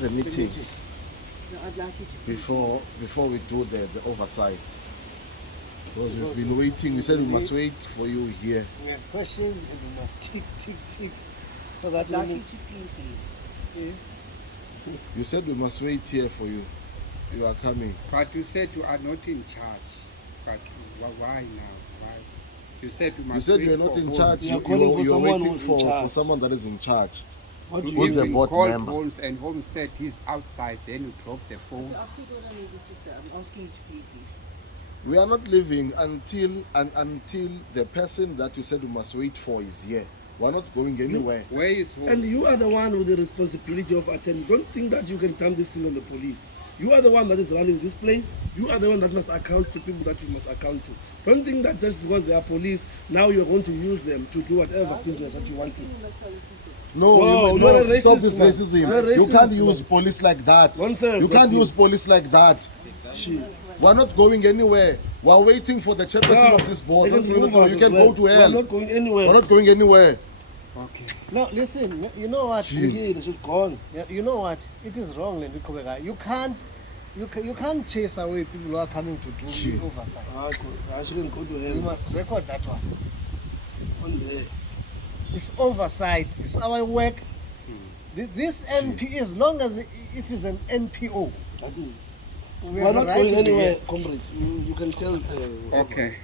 the meeting No, I'd like you to before we do the oversight. Because we've been waiting. We said we must wait for you here. We have questions and we must tick. So that I'd like we you to please leave. Yes. You said we must wait here for you. You are coming. But you said you are not in charge. But why now? Why? You said you must. You said wait you are not for in Holmes. charge. We are calling for You're someone waiting who's in charge. for someone that is in charge. What do You Who's you the even board called member? Holmes and Holmes said he's outside. Then you dropped the phone. I've said what I'm able to say. I'm asking you to please leave. We are not leaving until the person that you said we must wait for is here. We are not going anywhere. Where is Holmes? And you are the one with the responsibility of attending. Don't think that you can turn this thing on the police. You are the one that is running this place. You are the one that must account to people that you must account to. Don't think that just because they are police, now you're going to use them to do whatever business that you want to. No, you're a racist, stop this man. racism. You're a You can't racist, use man. police like that. Nonsense, You can't okay. use police like that. We're not going anywhere. We're waiting for the chairperson of this board. They can remove us You as can well. go to hell. We're not going anywhere. We're not going anywhere. Okay. No, listen, you know what? Yeah, it's just gone. Yeah, you know what? It is wrong, Lendi Kobeka. You can't chase away people who are coming to do the oversight. I shouldn't go to We hell. must record that one. It's on there. It's oversight. It's our work. This NP, as long as it is an NPO, That is. we We're have a not right going to be anywhere, here. comrades. You can tell. Okay.